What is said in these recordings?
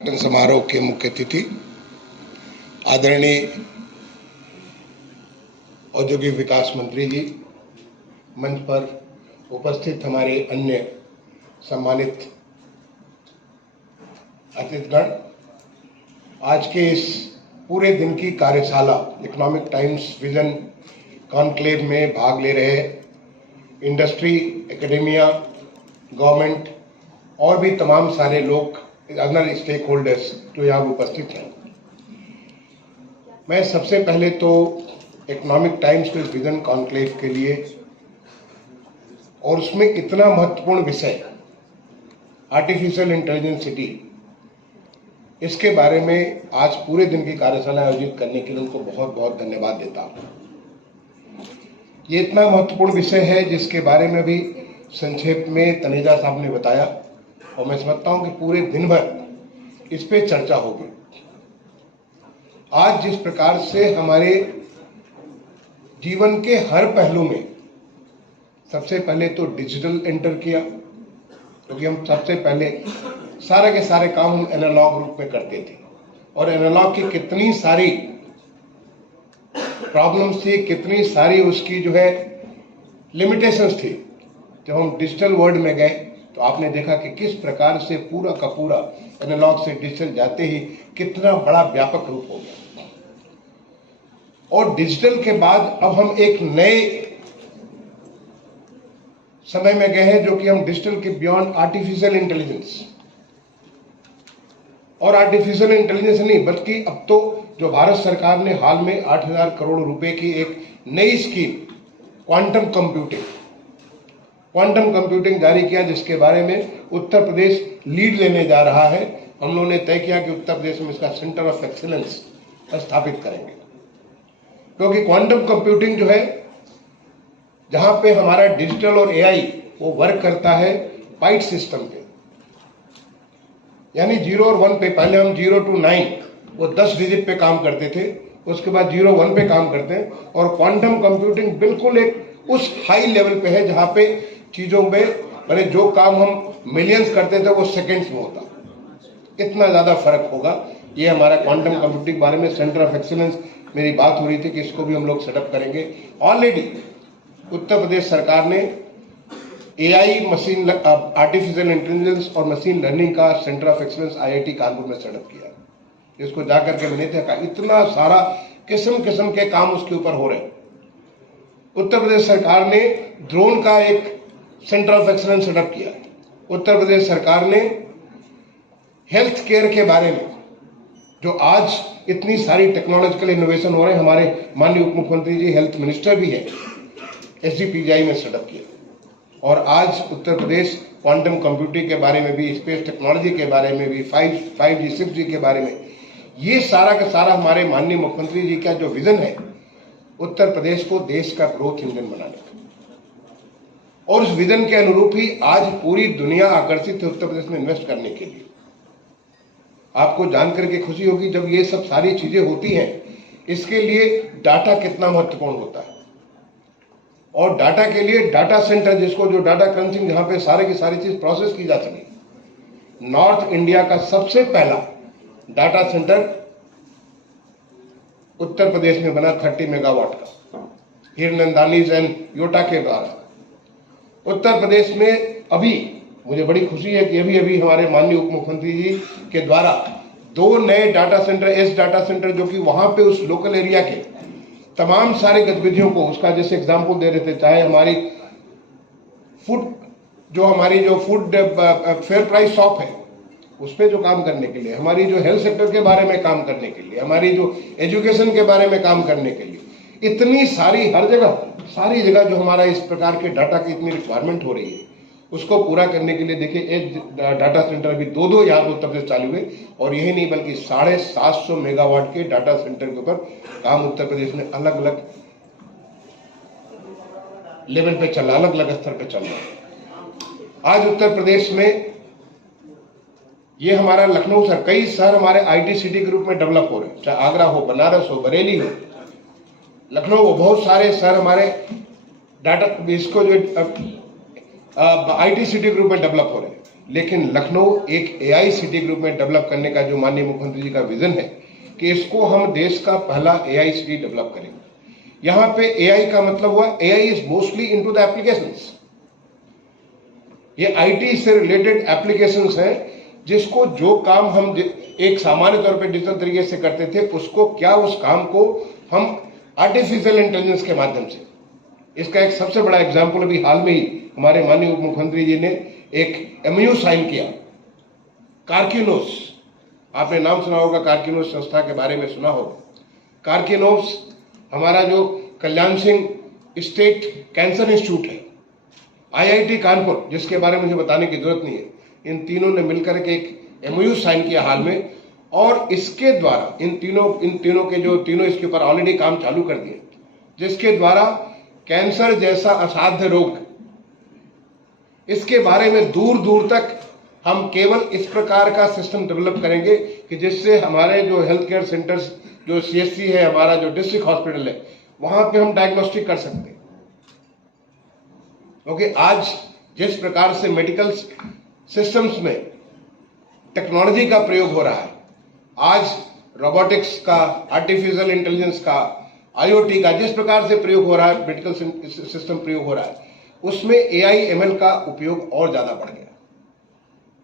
समारोह के मुख्य अतिथि आदरणीय औद्योगिक विकास मंत्री जी, मंच पर उपस्थित हमारे अन्य सम्मानित अतिथिगण, आज के इस पूरे दिन की कार्यशाला इकोनॉमिक टाइम्स विजन कॉन्क्लेव में भाग ले रहे इंडस्ट्री, एकेडेमिया, गवर्नमेंट और भी तमाम सारे लोग, अदर स्टेक होल्डर्स जो यहाँ उपस्थित हैं। मैं सबसे पहले तो इकोनॉमिक टाइम्स के इस विजन कॉन्क्लेव के लिए और उसमें इतना महत्वपूर्ण विषय आर्टिफिशियल इंटेलिजेंस सिटी, इसके बारे में आज पूरे दिन की कार्यशाला आयोजित करने के लिए उनको बहुत बहुत धन्यवाद देता हूँ। ये इतना महत्वपूर्ण विषय है जिसके बारे में भी संक्षेप में तनेजा साहब ने बताया और मैं समझता हूं कि पूरे दिन भर इस पे चर्चा होगी। आज जिस प्रकार से हमारे जीवन के हर पहलू में सबसे पहले तो डिजिटल एंटर किया, क्योंकि हम सबसे पहले सारे के सारे काम हम एनालॉग रूप में करते थे और एनालॉग की कितनी सारी प्रॉब्लम्स थी, कितनी सारी उसकी जो है लिमिटेशंस थी। जब हम डिजिटल वर्ल्ड में गए तो आपने देखा कि किस प्रकार से पूरा का पूरा एनालॉग से डिजिटल जाते ही कितना बड़ा व्यापक रूप हो गया। और डिजिटल के बाद अब हम एक नए समय में गए हैं, जो कि हम डिजिटल के बियॉन्ड आर्टिफिशियल इंटेलिजेंस, और आर्टिफिशियल इंटेलिजेंस नहीं बल्कि अब तो जो भारत सरकार ने हाल में 8,000 करोड़ रुपए की एक नई स्कीम क्वांटम कंप्यूटिंग जारी किया, जिसके बारे में उत्तर प्रदेश लीड लेने जा रहा है। हम लोगों ने तय किया कि उत्तर प्रदेश में इसका सेंटर ऑफ एक्सीलेंस स्थापित करेंगे, क्योंकि क्वांटम कंप्यूटिंग जो है, जहां पे हमारा डिजिटल और एआई वो वर्क करता है बाइट सिस्टम पे, यानी 0 और 1 पे। पहले हम 0 to 9 वो 10 डिजिट पे काम करते थे, उसके बाद 0 1 पे काम करते हैं। और क्वांटम कंप्यूटिंग बिल्कुल एक उस हाई लेवल पे है जहां पे चीजों में मैंने जो काम हम मिलियंस करते थे वो सेकेंड्स में होता। कितना ज्यादा फर्क होगा। ये हमारा क्वांटम कंप्यूटिंग बारे में सेंटर ऑफ एक्सीलेंस मेरी बात हो रही थी कि इसको भी हम लोग सेटअप करेंगे। ऑलरेडी उत्तर प्रदेश सरकार ने एआई, मशीन आर्टिफिशियल इंटेलिजेंस और मशीन लर्निंग का centre of excellence IIT Kanpur में सेटअप किया, जिसको जाकर के मैंने देखा इतना सारा किस्म किस्म के काम उसके ऊपर हो रहे हैं। उत्तर प्रदेश सरकार ने ड्रोन का एक सेंटर ऑफ एक्सीलेंस सेटअप किया। उत्तर प्रदेश सरकार ने हेल्थ केयर के बारे में जो आज इतनी सारी टेक्नोलॉजिकल इनोवेशन हो रहे हैं, हमारे माननीय उप मुख्यमंत्री जी हेल्थ मिनिस्टर भी है, एसजीपीजीआई में सेटअप किया। और आज उत्तर प्रदेश क्वांटम कंप्यूटिंग के बारे में भी, स्पेस टेक्नोलॉजी के बारे में भी, 5G 6G के बारे में, ये सारा का सारा हमारे माननीय मुख्यमंत्री जी का जो विजन है उत्तर प्रदेश को देश का ग्रोथ इंजन बनाने का, और उस विजन के अनुरूप ही आज पूरी दुनिया आकर्षित है उत्तर प्रदेश में इन्वेस्ट करने के लिए। आपको जानकर के खुशी होगी, जब ये सब सारी चीजें होती हैं, इसके लिए डाटा कितना महत्वपूर्ण होता है। और डाटा के लिए डाटा सेंटर, जिसको जो डाटा क्रंचिंग, जहां पे सारे की सारी चीज प्रोसेस की जा सके। नॉर्थ इंडिया का सबसे पहला डाटा सेंटर उत्तर प्रदेश में बना 30 मेगावाट का, हिरनंदानीज एंड योटा के द्वारा। उत्तर प्रदेश में अभी मुझे बड़ी खुशी है कि अभी हमारे माननीय उप मुख्यमंत्री जी के द्वारा 2 नए data centre, S data centre, जो कि वहां पे उस लोकल एरिया के तमाम सारी गतिविधियों को, उसका जैसे एग्जांपल दे रहे थे, चाहे हमारी फूड फेयर प्राइस शॉप है, उस पर जो काम करने के लिए, हमारी जो हेल्थ सेक्टर के बारे में काम करने के लिए, हमारी जो एजुकेशन के बारे में काम करने के लिए, इतनी सारी हर जगह सारी जगह जो हमारा इस प्रकार के डाटा की इतनी रिक्वायरमेंट हो रही है, उसको पूरा करने के लिए देखिए एज डाटा सेंटर अभी 2 यहाँ पर उत्तर प्रदेश चालू हुए। और यही नहीं बल्कि 750 मेगावाट के डाटा सेंटर के ऊपर काम उत्तर प्रदेश में अलग अलग लेवल पे चल रहा, अलग अलग स्तर पे चल रहा है। आज उत्तर प्रदेश में ये हमारा लखनऊ सर, कई शहर हमारे आईटी सिटी के रूप में डेवलप हो रहे हैं, चाहे आगरा हो, बनारस हो, बरेली हो, लखनऊ हो, बहुत सारे शहर हमारे डाटा इसको जो आईटी सिटी के रूप में डेवलप हो रहे हैं। लेकिन लखनऊ एक एआई सिटी ग्रुप में डेवलप करने का जो माननीय मुख्यमंत्री जी का विजन है कि इसको हम देश का पहला एआई सिटी डेवलप करेंगे। यहां पे एआई का मतलब हुआ AI is mostly into the applications. ये आईटी से रिलेटेड एप्लीकेशंस हैं जिसको जो काम हम एक सामान्य तौर पे डिजिटल तरीके से करते थे उसको क्या उस काम को हम आर्टिफिशियल इंटेलिजेंस के माध्यम से। इसका एक सबसे बड़ा एग्जाम्पल अभी हाल में ही हमारे माननीय उप मुख्यमंत्री जी ने एक एमओयू साइन किया कार्किनोस। आपने नाम सुना होगा, कार्किनोस संस्था के बारे में सुना होगा। कार्किनोस हमारा जो Kalyan Singh state cancer institute है, आईआईटी कानपुर, जिसके बारे में मुझे बताने की जरूरत नहीं है, इन तीनों ने मिलकर के एक एमओयू साइन किया हाल में, और इसके द्वारा इन तीनों के जो तीनों इसके ऊपर ऑलरेडी काम चालू कर दिए, जिसके द्वारा कैंसर जैसा असाध्य रोग इसके बारे में दूर दूर तक हम केवल इस प्रकार का सिस्टम डेवलप करेंगे कि जिससे हमारे जो हेल्थ केयर सेंटर्स, जो सीएचसी है, हमारा जो डिस्ट्रिक्ट हॉस्पिटल है, वहां पे हम डायग्नोस्टिक कर सकते हैं। क्योंकि आज जिस प्रकार से मेडिकल सिस्टम्स में टेक्नोलॉजी का प्रयोग हो रहा है, आज रोबोटिक्स का, आर्टिफिशियल इंटेलिजेंस का, आईओटी का जिस प्रकार से प्रयोग हो रहा है, मेडिकल सिस्टम प्रयोग हो रहा है, उसमें एआई एमएल का उपयोग और ज्यादा बढ़ गया।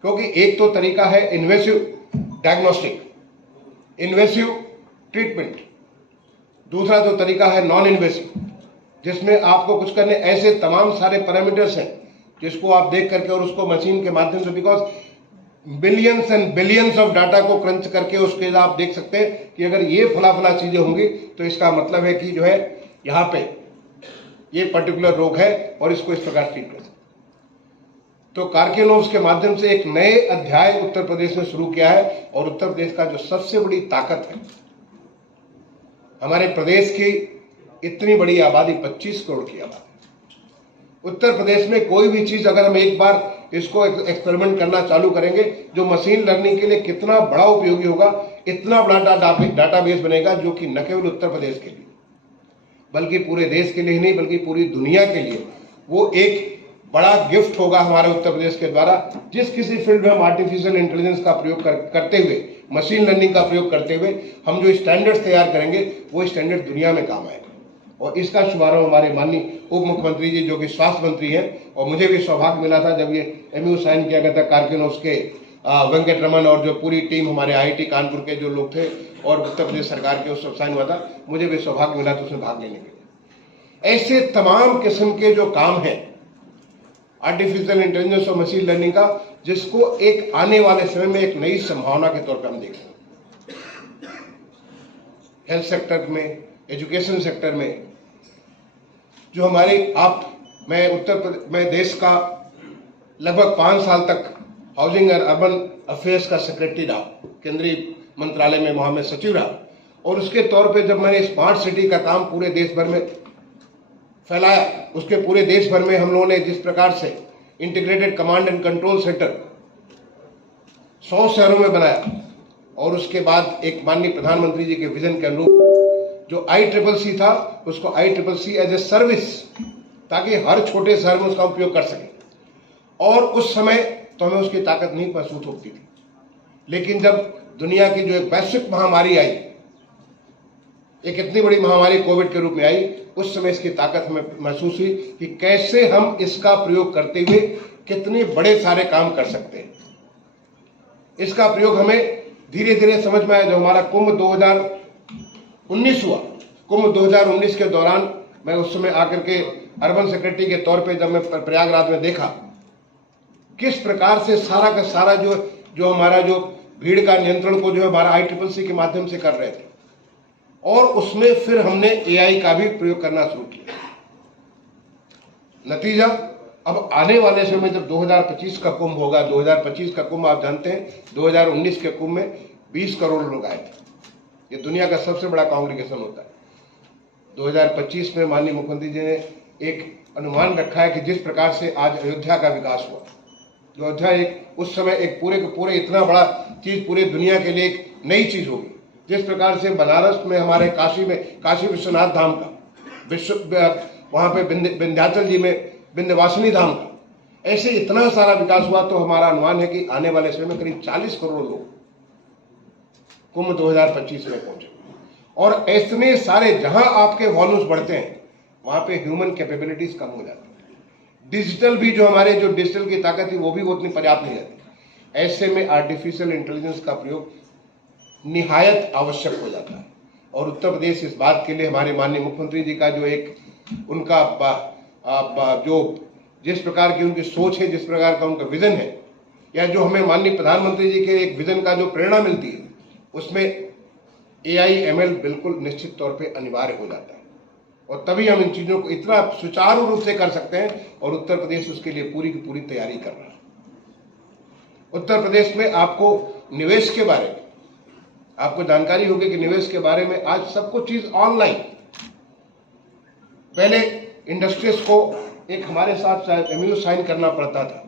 क्योंकि एक तो तरीका है इन्वेसिव डायग्नोस्टिक, इन्वेसिव ट्रीटमेंट, दूसरा तो तरीका है नॉन इन्वेसिव, जिसमें आपको कुछ करने ऐसे तमाम सारे पैरामीटर्स हैं जिसको आप देख करके और उसको मशीन के माध्यम से, because billions and billions of data को क्रंच करके उसके आप देख सकते हैं कि अगर ये फला चीजें होंगी तो इसका मतलब है कि जो है यहां पे ये पर्टिकुलर रोग है और इसको इस प्रकार ट्रीट कर सकते। तो कार्किनोव्स के माध्यम से एक नए अध्याय उत्तर प्रदेश ने शुरू किया है, और उत्तर प्रदेश का जो सबसे बड़ी ताकत है, हमारे प्रदेश की इतनी बड़ी आबादी, 25 करोड़ की आबादी, उत्तर प्रदेश में कोई भी चीज अगर हम एक बार इसको एक्सपेरिमेंट करना चालू करेंगे, जो मशीन लर्निंग के लिए कितना बड़ा उपयोगी होगा, इतना बड़ा डाटाबेस बनेगा जो कि न केवल उत्तर प्रदेश के लिए बल्कि पूरे देश के लिए नहीं बल्कि पूरी दुनिया के लिए वो एक बड़ा गिफ्ट होगा हमारे उत्तर प्रदेश के द्वारा। जिस किसी फील्ड में हम आर्टिफिशियल इंटेलिजेंस का प्रयोग करते हुए, मशीन लर्निंग का प्रयोग करते हुए हम जो स्टैंडर्ड्स तैयार करेंगे वो स्टैंडर्ड दुनिया में काम आएगा। और इसका शुभारंभ हमारे माननीय उप मुख्यमंत्री जी जो कि स्वास्थ्य मंत्री हैं, और मुझे भी सौभाग्य मिला था जब ये एमओयू साइन किया गया था कार्किनोव्स के वेंकट रमन और जो पूरी टीम हमारे आईआईटी कानपुर के जो लोग थे और उत्तर प्रदेश सरकार के, उस सब साइन हुआ था, मुझे भी सौभाग्य मिला था उसमें भाग लेने के लिए। ऐसे तमाम किस्म के जो काम है आर्टिफिशियल इंटेलिजेंस और मशीन लर्निंग का, जिसको एक आने वाले समय में एक नई संभावना के तौर पर हम देख रहे हैं। हेल्थ सेक्टर में, एजुकेशन सेक्टर में जो हमारी मैं देश का लगभग 5 साल तक हाउसिंग और अर्बन अफेयर्स का सेक्रेटरी रहा, केंद्रीय मंत्रालय में वहां मैं सचिव रहा, और उसके तौर पे जब मैंने स्मार्ट सिटी का काम पूरे देश भर में फैलाया, उसके पूरे देश भर में हम लोगों ने जिस प्रकार से integrated command and control centre 100 शहरों में बनाया, और उसके बाद एक माननीय प्रधानमंत्री जी के विजन के अनुरूप जो ICCC था उसको ICCC एज ए सर्विस, ताकि हर छोटे शहर में उसका उपयोग कर सके। और उस समय तो हमें उसकी ताकत नहीं महसूस होती थी, लेकिन जब दुनिया की जो एक वैश्विक महामारी आई, एक इतनी बड़ी महामारी कोविड के रूप में आई, उस समय इसकी ताकत हमें महसूस हुई कि कैसे हम इसका प्रयोग करते हुए कितने बड़े सारे काम कर सकते हैं। इसका प्रयोग हमें धीरे धीरे समझ में आया। जब हमारा कुंभ 2019 हुआ, कुंभ 2019 के दौरान मैं उस समय आकर के अर्बन सेक्रेटरी के तौर पे जब मैं प्रयागराज में देखा किस प्रकार से सारा का सारा जो हमारा जो भीड़ का नियंत्रण को जो है हमारा ICCC के माध्यम से कर रहे थे, और उसमें फिर हमने AI का भी प्रयोग करना शुरू किया। नतीजा अब आने वाले समय में जब 2025 का कुंभ होगा, 2025 का कुंभ आप जानते हैं, 2019 के कुंभ में 20 करोड़ लोग आए थे। ये दुनिया का सबसे बड़ा कांग्रीगेशन होता है। 2025 में माननीय मुख्यमंत्री जी ने एक अनुमान रखा है कि जिस प्रकार से आज अयोध्या का विकास हुआ, जो अयोध्या एक उस समय एक पूरे के पूरे इतना बड़ा चीज पूरे दुनिया के लिए एक नई चीज होगी, जिस प्रकार से बनारस में हमारे काशी में काशी विश्वनाथ धाम का, वहां पे विंध्याचल जी में विंध्यवासिनी धाम का, ऐसे इतना सारा विकास हुआ, तो हमारा अनुमान है कि आने वाले समय में करीब 40 करोड़ लोग कुंभ 2025 में पहुंचे। और इतने सारे, जहां आपके वॉल्यूम्स बढ़ते हैं वहां पे ह्यूमन कैपेबिलिटीज कम हो जाती है। डिजिटल भी, जो हमारे जो डिजिटल की ताकत थी वो भी उतनी पर्याप्त नहीं रहती। ऐसे में आर्टिफिशियल इंटेलिजेंस का प्रयोग निहायत आवश्यक हो जाता है। और उत्तर प्रदेश इस बात के लिए, हमारे माननीय मुख्यमंत्री जी का जो एक उनका जो जिस प्रकार की उनकी सोच है, जिस प्रकार का उनका विजन है, या जो हमें माननीय प्रधानमंत्री जी के एक विजन का जो प्रेरणा मिलती है, उसमें AI/ML बिल्कुल निश्चित तौर पे अनिवार्य हो जाता है। और तभी हम इन चीजों को इतना सुचारू रूप से कर सकते हैं, और उत्तर प्रदेश उसके लिए पूरी की पूरी तैयारी कर रहा है। उत्तर प्रदेश में आपको निवेश के बारे में आपको जानकारी होगी कि निवेश के बारे में आज सब कुछ चीज ऑनलाइन। पहले इंडस्ट्रीज को एक हमारे साथ MOU साइन करना पड़ता था।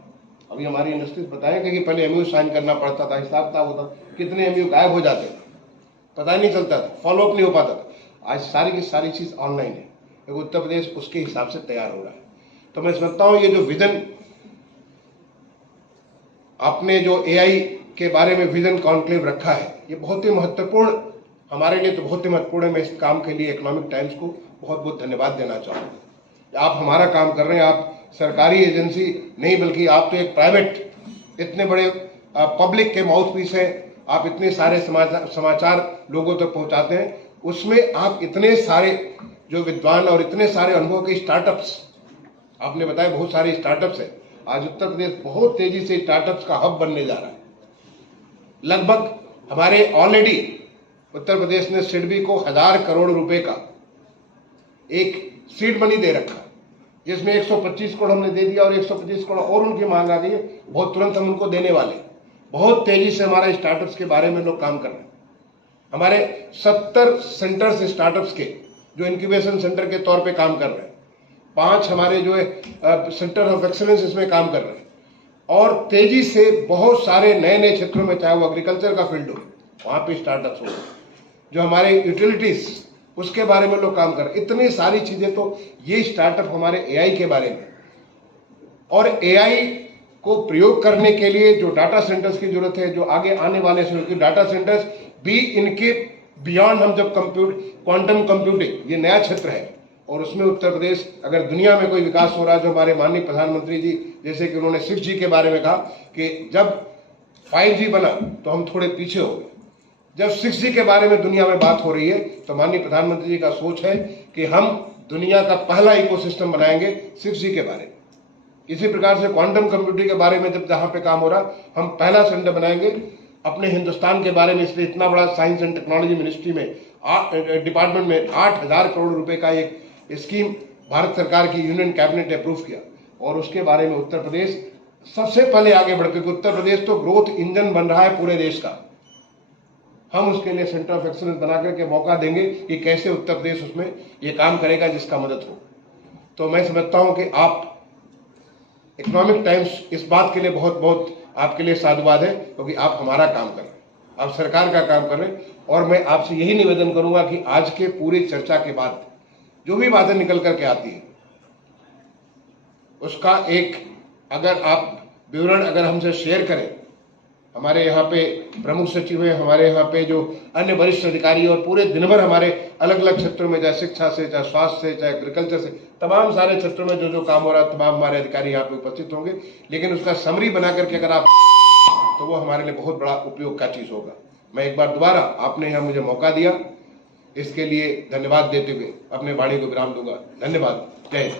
अभी हमारी इंडस्ट्रीज बताएंगे कि पहले MOU साइन करना पड़ता था, हिसाब किताब होता, कितने MOU गायब हो जाते थे, पता ही नहीं चलता था, फॉलोअप नहीं हो पाता था। आज सारी की सारी चीज ऑनलाइन है, क्योंकि उत्तर प्रदेश उसके हिसाब से तैयार हो रहा है। तो मैं समझता हूं ये जो विजन आपने जो AI के बारे में विजन कॉन्क्लेव रखा है, ये बहुत ही महत्वपूर्ण, हमारे लिए तो बहुत ही महत्वपूर्ण है। मैं इस काम के लिए इकोनॉमिक टाइम्स को बहुत बहुत धन्यवाद देना चाहूँगा। आप हमारा काम कर रहे हैं, आप सरकारी एजेंसी नहीं बल्कि आप तो एक प्राइवेट, इतने बड़े पब्लिक के माउथ पीस हैं। आप इतने सारे समाचार लोगों तक पहुंचाते हैं, उसमें आप इतने सारे जो विद्वान और इतने सारे अनुभव के स्टार्टअप्स, आपने बताया बहुत सारे स्टार्टअप्स हैं। आज उत्तर प्रदेश बहुत तेजी से स्टार्टअप्स का हब बनने जा रहा है। लगभग हमारे ऑलरेडी उत्तर प्रदेश ने सिडबी को 1000 करोड़ रुपए का एक सीड मनी दे रखा, जिसमें 125 करोड़ हमने दे दिया और 125 करोड़ और उनकी मांग आ गई है। बहुत तुरंत हम उनको देने वाले। बहुत तेजी से हमारे स्टार्टअप्स के बारे में लोग काम कर रहे हैं। हमारे 70 सेंटर्स स्टार्टअप्स के जो इंक्यूबेशन सेंटर के तौर पे काम कर रहे हैं। 5 हमारे जो है सेंटर ऑफ एक्सीलेंस इसमें काम कर रहे हैं। और तेजी से बहुत सारे नए नए क्षेत्रों में, चाहे वो एग्रीकल्चर का फील्ड हो, वहां पे स्टार्टअप्स हो, जो हमारे यूटिलिटीज उसके बारे में लोग काम कर रहे हैं। इतनी सारी चीजें, तो ये स्टार्टअप हमारे AI के बारे में, और AI को प्रयोग करने के लिए जो डाटा सेंटर्स की जरूरत है, जो आगे आने वाले समय के डाटा सेंटर्स भी, इनके बियॉन्ड हम जब क्वांटम कंप्यूटिंग, ये नया क्षेत्र है, और उसमें उत्तर प्रदेश, अगर दुनिया में कोई विकास हो रहा है, जो हमारे माननीय प्रधानमंत्री जी, जैसे कि उन्होंने 6G के बारे में कहा कि जब 5G बना तो हम थोड़े पीछे हो गए। जब 6G के बारे में दुनिया में बात हो रही है, तो माननीय प्रधानमंत्री जी का सोच है कि हम दुनिया का पहला इकोसिस्टम बनाएंगे 6G के बारे में। इसी प्रकार से क्वांटम कंप्यूटिंग के बारे में जब जहां पे काम हो रहा, हम पहला सेंटर बनाएंगे अपने हिंदुस्तान के बारे में। इसलिए इतना बड़ा साइंस एंड टेक्नोलॉजी मिनिस्ट्री में डिपार्टमेंट में 8000 करोड़ रुपए का एक स्कीम भारत सरकार की यूनियन कैबिनेट ने अप्रूव किया, और उसके बारे में उत्तर प्रदेश सबसे पहले आगे बढ़ के, उत्तर प्रदेश तो ग्रोथ इंजन बन रहा है पूरे देश का। हम उसके लिए सेंटर ऑफ एक्सीलेंस बना करके मौका देंगे कि कैसे उत्तर प्रदेश उसमें ये काम करेगा जिसका मदद हो। तो मैं समझता हूं कि आप इकोनॉमिक टाइम्स इस बात के लिए बहुत बहुत आपके लिए साधुवाद है, क्योंकि आप हमारा काम कर रहे हैं, आप सरकार का काम कर रहे हैं। और मैं आपसे यही निवेदन करूंगा कि आज के पूरी चर्चा के बाद जो भी बातें निकल करके आती है, उसका एक अगर आप विवरण अगर हमसे शेयर करें। हमारे यहाँ पे प्रमुख सचिव है, हमारे यहाँ पे जो अन्य वरिष्ठ अधिकारी, और पूरे दिन भर हमारे अलग अलग क्षेत्रों में, चाहे शिक्षा से, चाहे स्वास्थ्य से, चाहे एग्रीकल्चर से, तमाम सारे क्षेत्रों में जो जो काम हो रहा है, तमाम हमारे अधिकारी यहाँ पे उपस्थित होंगे। लेकिन उसका समरी बना करके अगर आप, तो वो हमारे लिए बहुत बड़ा उपयोग का चीज होगा। मैं एक बार दोबारा, आपने यहाँ मुझे मौका दिया, इसके लिए धन्यवाद देते हुए अपने वाणी को विराम दूंगा। धन्यवाद। जय हिंद।